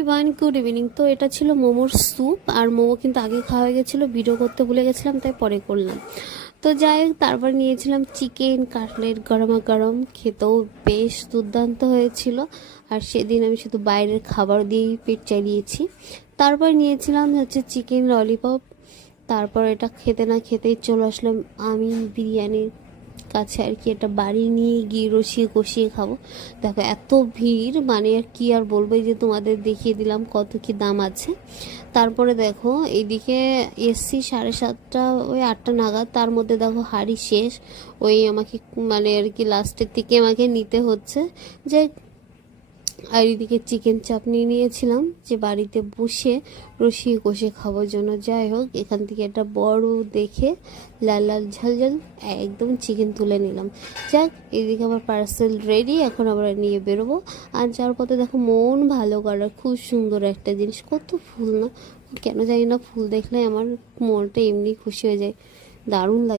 Everyone, good evening. তো এটা ছিল মোমোর স্যুপ, আর মোমো কিন্তু আগে খাওয়া হয়ে গেছিলো, ভিডিও করতে ভুলে গেছিলাম, তাই পরে করলাম। তো যাই হোক, তারপর নিয়েছিলাম চিকেন কাটলেট, গরমা গরম, খেতেও বেশ দুর্দান্ত হয়েছিল। আর সেদিন আমি শুধু বাইরের খাবার দিয়েই পেট চালিয়েছি। তারপর নিয়েছিলাম হচ্ছে চিকেন ললিপপ। তারপর এটা খেতে না খেতেই চলে আসলাম আমি বিরিয়ানির কাছে আর কি। এটা বাড়ি নিয়ে গিয়ে রসিয়ে কষিয়ে খাবো। দেখো এত ভিড়, মানে আর কি আর বলবো, এই যে তোমাদের দেখিয়ে দিলাম কত কি দাম আছে। তারপরে দেখো এইদিকে এসছি 7:30 ওই 8টা নাগাদ, তার মধ্যে দেখো হাঁড়ি শেষ। ওই আমাকে মানে আর কি লাস্টের দিকে আমাকে নিতে হচ্ছে যে। আর এদিকে চিকেন চাপ নিয়ে নিয়েছিলাম যে বাড়িতে বসে রসিয়ে কষে খাওয়ার জন্য। যাই হোক, এখান থেকে একটা বড় দেখে লাল লাল ঝাল ঝাল একদম চিকেন তুলে নিলাম। যাক, এদিকে আমার পার্সেল রেডি, এখন আমরা নিয়ে বেরোবো। আর যার পথে দেখো মন ভালো করার খুব সুন্দর একটা জিনিস, কত ফুল না, কেন জানি না ফুল দেখলে আমার মনটা এমনি খুশি হয়ে যায়, দারুণ লাগে।